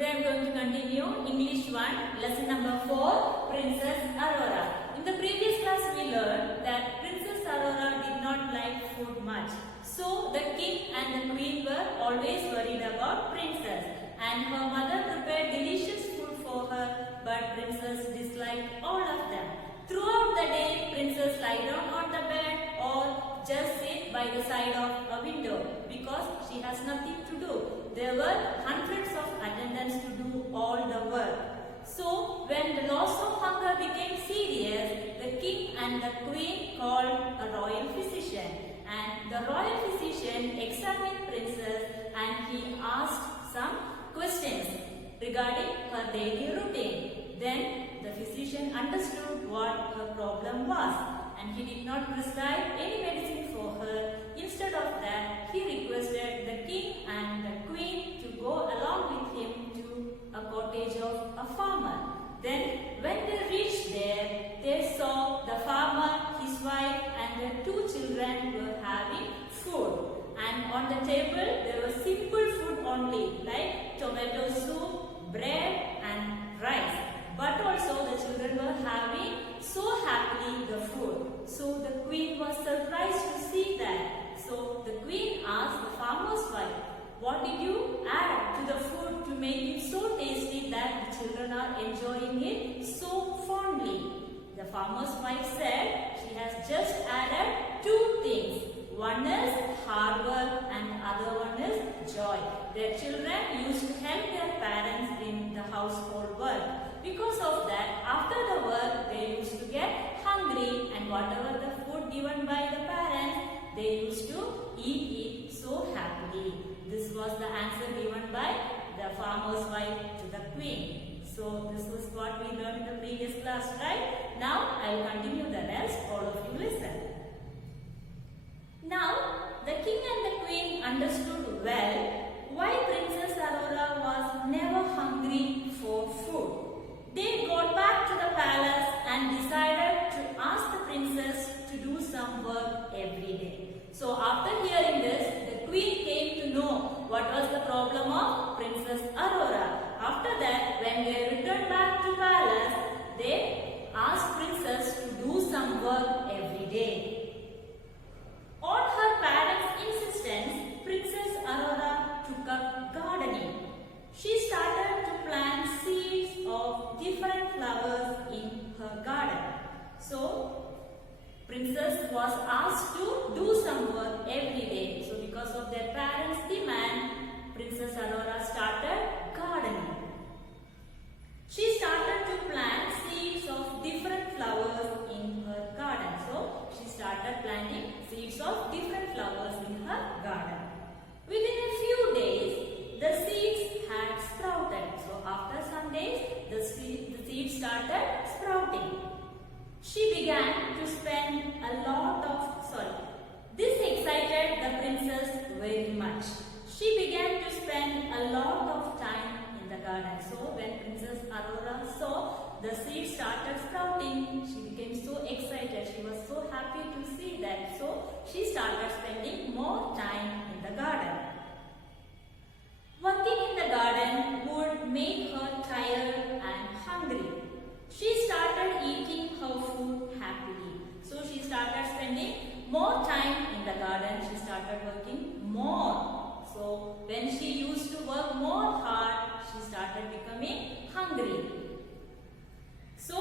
Today I am going to continue English 1, lesson number 4, Princess Aurora. In the previous class we learned that Princess Aurora did not like food much. So the king and the queen were always worried about Princess, and her mother prepared delicious food for her, but Princess disliked all of them. Throughout the day, Princess lie down on the bed or just sit by the side of a window because she has nothing to do. There were hundreds of attendants to do all the work. So, when the loss of hunger became serious, the king and the queen called a royal physician. And the royal physician examined Princess and he asked some questions regarding her daily routine. Then the physician understood what her problem was and he did not prescribe any medicine for her. Instead of that, he requested the king and the queen to go along with him to a cottage of a farmer. Then when they reached there, they saw the farmer, his wife and their 2 children were having food. And on the table there was simple food only like tomato soup, bread and rice. But also the children were having so happily the food. So the queen was surprised to see that. So the queen asked the farmer's wife, "What did you add to the food to make it so tasty that the children are enjoying it so fondly?" The farmer's wife said she has just added 2 things. One is hard work and other one is joy. Their children used to help their parents in the household work. Because of that, after the work, they used to get hungry and whatever the food given by the parents, they used to eat it so happily. This was the answer given by the farmer's wife to the queen. So, this was what we learned in the previous class, right? Now, I will continue the rest. All of you listen. Now, the king and the queen understood well why Princess Aurora was never hungry for food. They got back to the palace and decided to ask the princess to do some work every day. So after hearing this, the queen came to know what was the problem of Princess Aurora. After that, when they returned back to palace, they asked princess to do some work every day. On her parents' insistence, Princess Aurora took up gardening. She started to plant seeds of different flowers in her garden. So, Princess was asked to do some work every day. So, because of their parents' demand, Princess Aurora started gardening. She started to plant seeds of different flowers in her garden. So, she started planting seeds of different flowers in her garden. Within a few days, the seeds had sprouted. So, after some days, the seeds started sprouting. She began to spend This excited the princess very much. She began to spend a lot of time in the garden. So, when Princess Aurora saw the seeds started sprouting, she became so excited. She was so happy to see that. So, she started spending more time in the garden. Working in the garden would make her tired and hungry. She started eating her food happily. So she started spending more time in the garden. She started working more. So when she used to work more hard, she started becoming hungry. So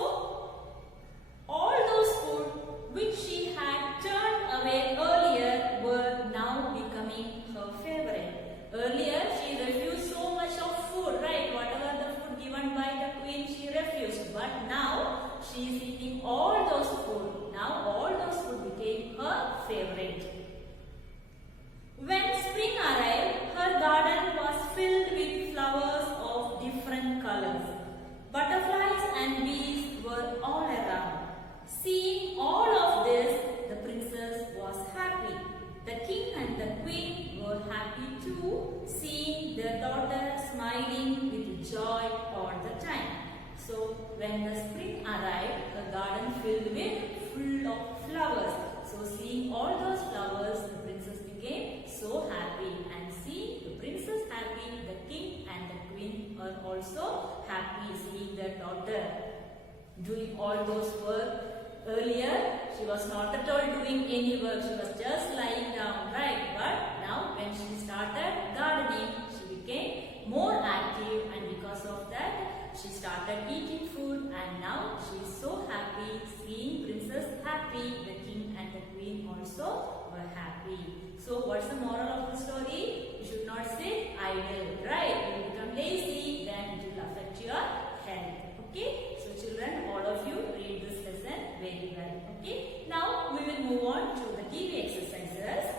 all those food which she had turned away earlier were now becoming her favorite. Earlier, she refused so much of food, right? Whatever the food given by the queen, she refused. But now, she is eating all those food. Now, all those food became her favorite. When spring arrived, her garden was filled with flowers of different colors. Butterflies and bees were all around. Seeing all of this, the princess was happy. The king and the queen were happy too, seeing their daughter smiling with joy all the time. So, when the spring arrived, the garden filled full of flowers. So, seeing all those flowers, the princess became so happy. And seeing the princess happy, the king and the queen were all also happy seeing their daughter doing all those work. Earlier, she was not at all doing any work. She was just lying down, right? But now when she started gardening, she became more active, and because of that, she started eating food, and now she is so happy seeing Princess happy. The king and the queen also were happy. So what's the moral of the story? You should not sit idle, right? You become lazy, then it will affect your health. Okay? So children, all of you read this lesson very well. Okay? Now we will move on to the TV exercises.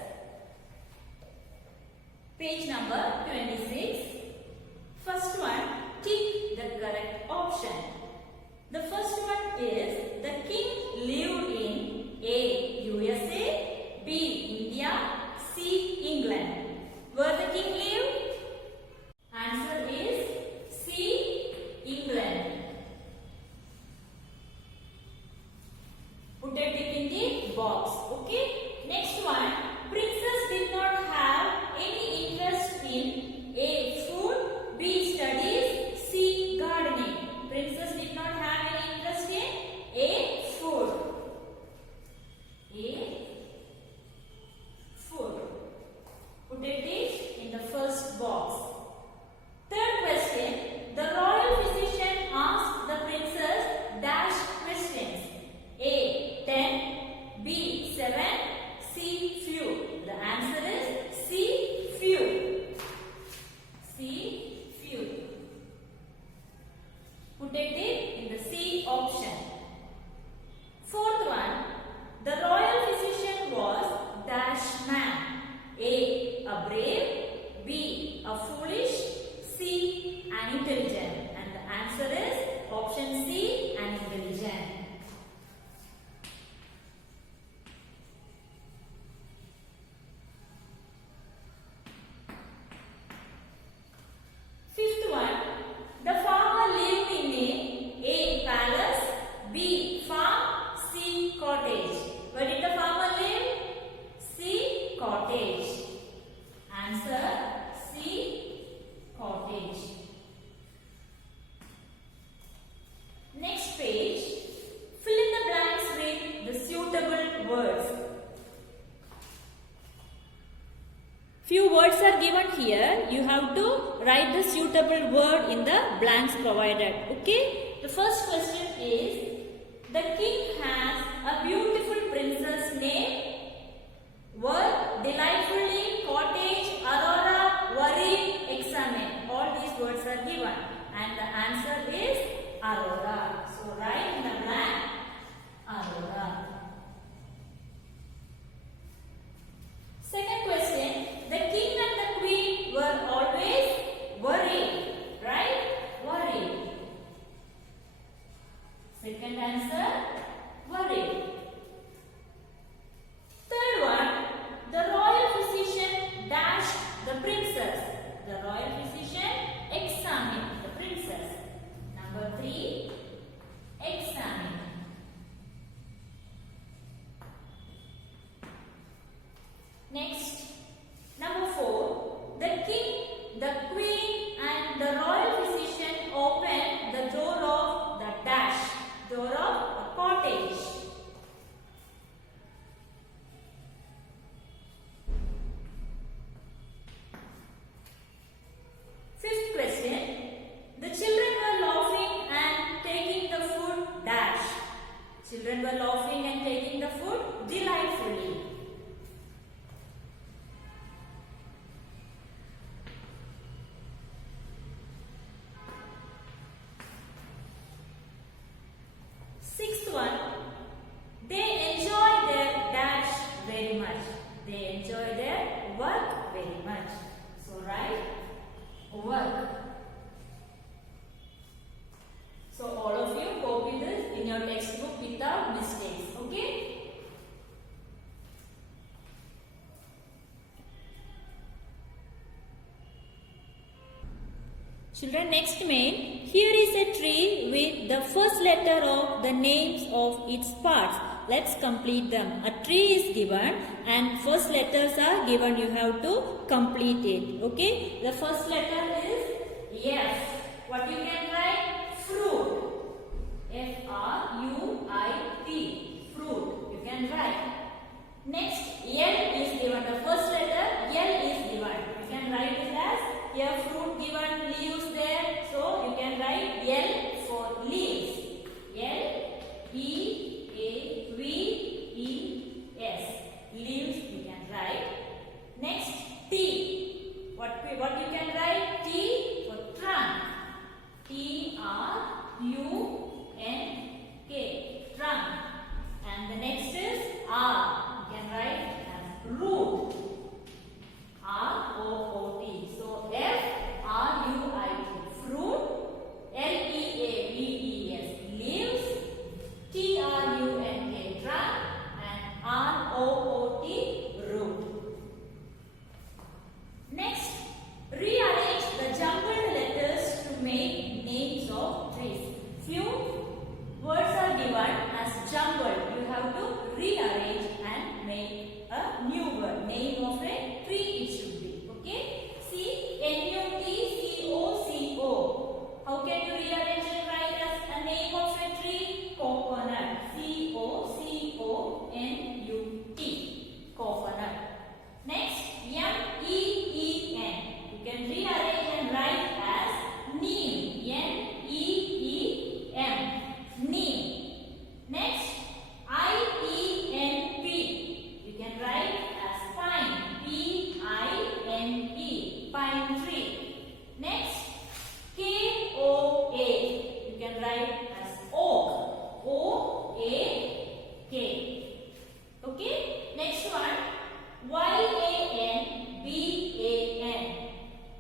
Page number 26. First one, tick the correct option. The first one is the king lived in A. USA, B. India, C. England. Where the king lived? Answer is C. England. Put a tick in the box. Okay. Next one. Princess did not have any interest in A. Food, B. Studies, C. Gardening. Princess did not have any interest in A. Food. A. Food. Put a tick in the first box. Third question. The royal physician asked the princess dash questions. A. 10, B. 7, C. Few. The answer is C. Few. C. Few. Put a tick in the C option. Fourth one. The royal physician was dash man. A. Brave, B. Foolish, C. An intelligent. And the answer is option C. An intelligent. Fifth one, the farmer lived in A. Palace, B. Farm, C. Cottage. Where did the farmer live? C. Cottage. Answer C. Cottage. Next page, fill in the blanks with the suitable words. Few words are given here. You have to write the suitable word in the blanks provided. Okay? The first question is, the king has a beautiful princess named Were, delightfully, cottage, aurora, worry, examine. All these words are given. And the answer is aurora. So write in the blank aurora. Second question. The king and the queen were always worried. Right? Worried. Second answer, worried. Third one, the royal physician dashed the princess. The royal physician examined the princess. Number 3, examine. Next, number 4, the king, the queen and the royal physician opened the door of the dash, door of a cottage. Fifth question, the children were laughing and taking the food dash. Children were laughing and taking the food delightfully. Sixth one, they enjoy their dash very much. They enjoy their work very much. So write work. So all of you copy this in your textbook without mistakes. Okay? Children, next main, here is a tree with the first letter of the names of its parts. Let's complete them. A tree is given and first letters are given. You have to complete it. Okay? The first letter is F. What you fruit given leaves there. So you can write L for leaves. L E A V E S. Leaves you can write. Next T. What you can write? T for trunk. T R U N K. Trunk. And the next is R. You can write as root. R O O T. So F R U I T. Fruit. L E A V E S. Leaves. T R U N K. Trunk. And R O O T. Root. Next, rearrange the jumbled letters to make names of trees. Few words are given as jumbled. You have to rearrange and make a new word. Name of a tree it should be. Okay? See, N-U-T-C-O-C-O. How can you rearrange and write as a name of a tree? Coconut. C-O-C-O-N-U-T. Coconut. Next, M-E-E-N. You can rearrange and write as neem. N-E-E-M. Neem. Next, I-E-N-P. You can write as pine. P-I-N-E. Pine tree. Next, K-O-A. You can write as oak. O-A-K. Okay? Next one, Y-A-N-B-A-N.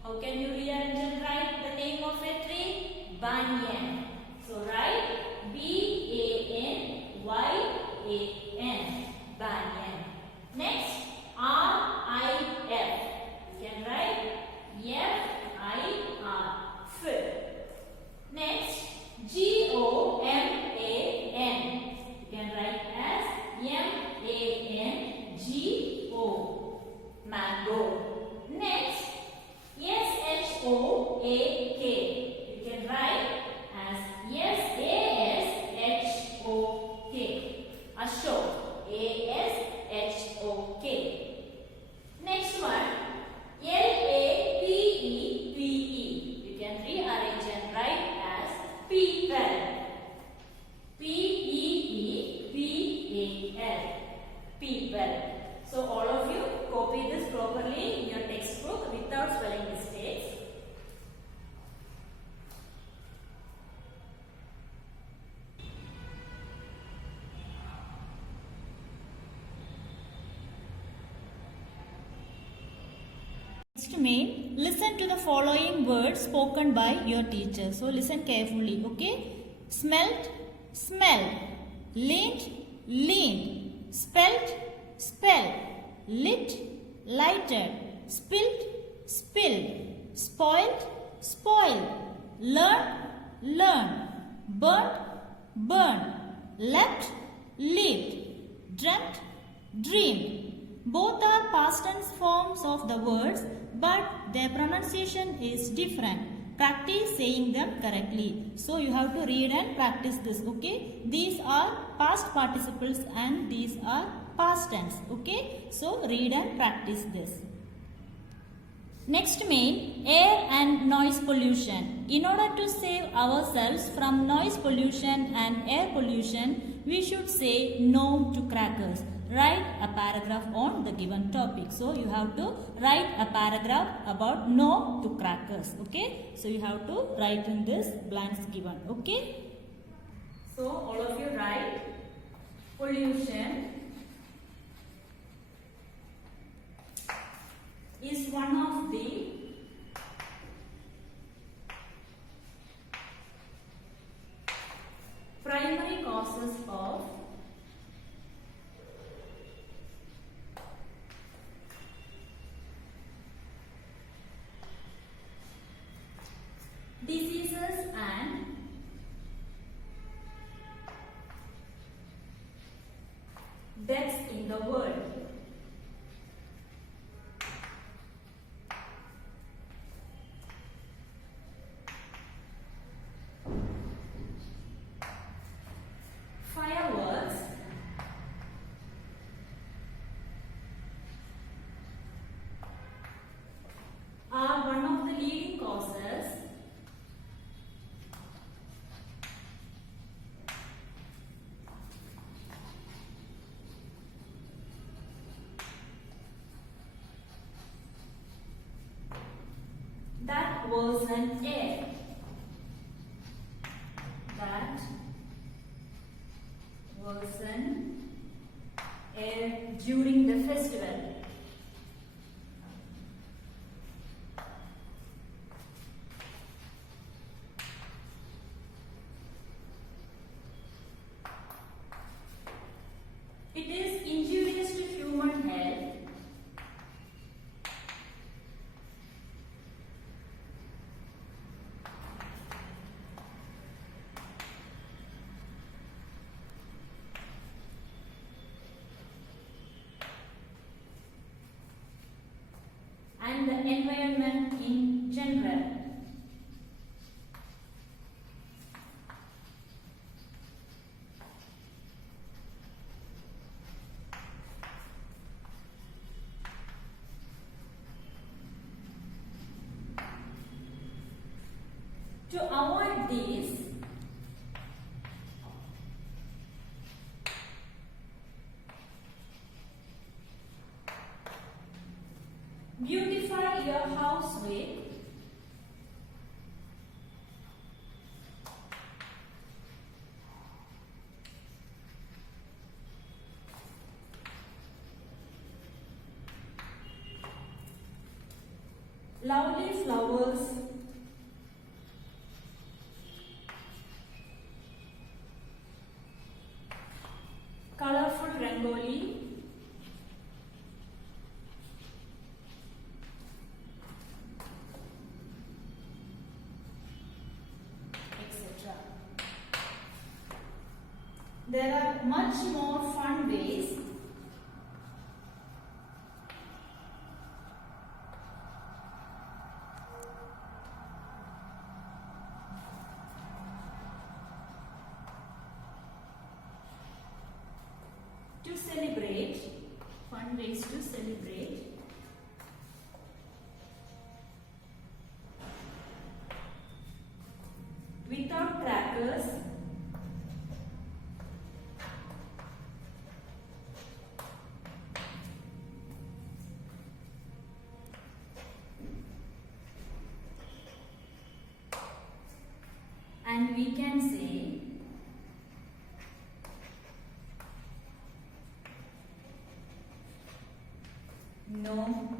How can you rearrange and write the name of a tree? Banyan. So write B-A-N-Y-A-N. Banyan. Next, R-I-F. You can write F-I-R. F. Next, G-O-M-A-N. You can write as M-A-N-G-O. Mango. Next, S-H-O-A-K. You can write as S-A-S-H-O-K. Ashok. A-S-H-O-K. Next one, L-A-P-E-P-E. You can rearrange and write as people. P-E-E-P-A-L. People. So all of you copy this properly in your textbook without spelling mistakes. Next main, listen to the following words spoken by your teacher. So listen carefully, okay? Smelt, smell. Leaned, leaned. Spelt, spell. Lit, lighted. Spilt, spilled. Spoiled, spoiled. Learned, learned. Burnt, burned. Leapt, leaped. Dreamt, dreamed. Both are past tense forms of the words, but their pronunciation is different. Practice saying them correctly. So you have to read and practice this, okay? These are past participles and these are past tense, okay? So read and practice this. Next main, air and noise pollution. In order to save ourselves from noise pollution and air pollution, we should say no to crackers. Write a paragraph on the given topic. So you have to write a paragraph about no to crackers. Okay. So you have to write in this blanks given. Okay. So all of you write pollution is one of the primary causes of diseases and deaths in the world. Fireworks are one of the leading causes wasn't air. That wasn't air during the festival. It is injurious to human health. And the environment in general. To avoid these, beautify your house with lovely flowers, colorful rangoli, etc. There are much more fun ways to celebrate, fun ways to celebrate. Without crackers, and we can say no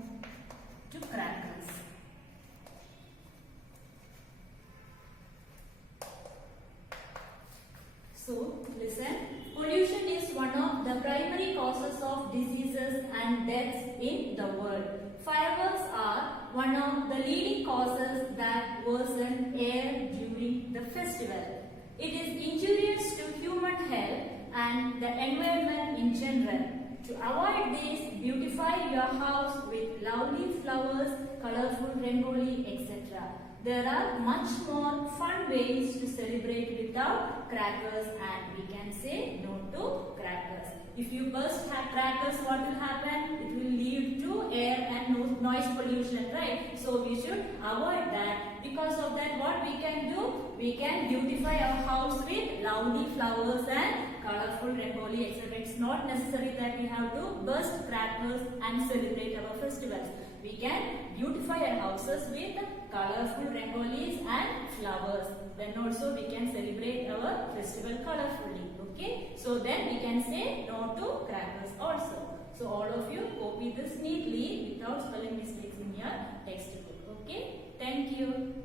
to crackers. So, listen. Pollution is one of the primary causes of diseases and deaths in the world. Fireworks are one of the leading causes that worsen air during the festival. It is injurious to human health and the environment in general. To avoid this, beautify your house with lovely flowers, colorful rangoli, etc. There are much more fun ways to celebrate without crackers, and we can say no to crackers. If you burst crackers, what will happen? It will lead to air and noise pollution, right? So we should avoid that. Because of that, what we can do? We can beautify our house with lovely flowers and colorful rangoli, etc. It's not necessary that we have to burst crackers and celebrate our festivals. We can beautify our houses with colorful rangolis and flowers. Then also we can celebrate our festival colorfully. Okay. So then we can say no to crackers also. So all of you copy this neatly without spelling mistakes in your textbook. Okay. Thank you.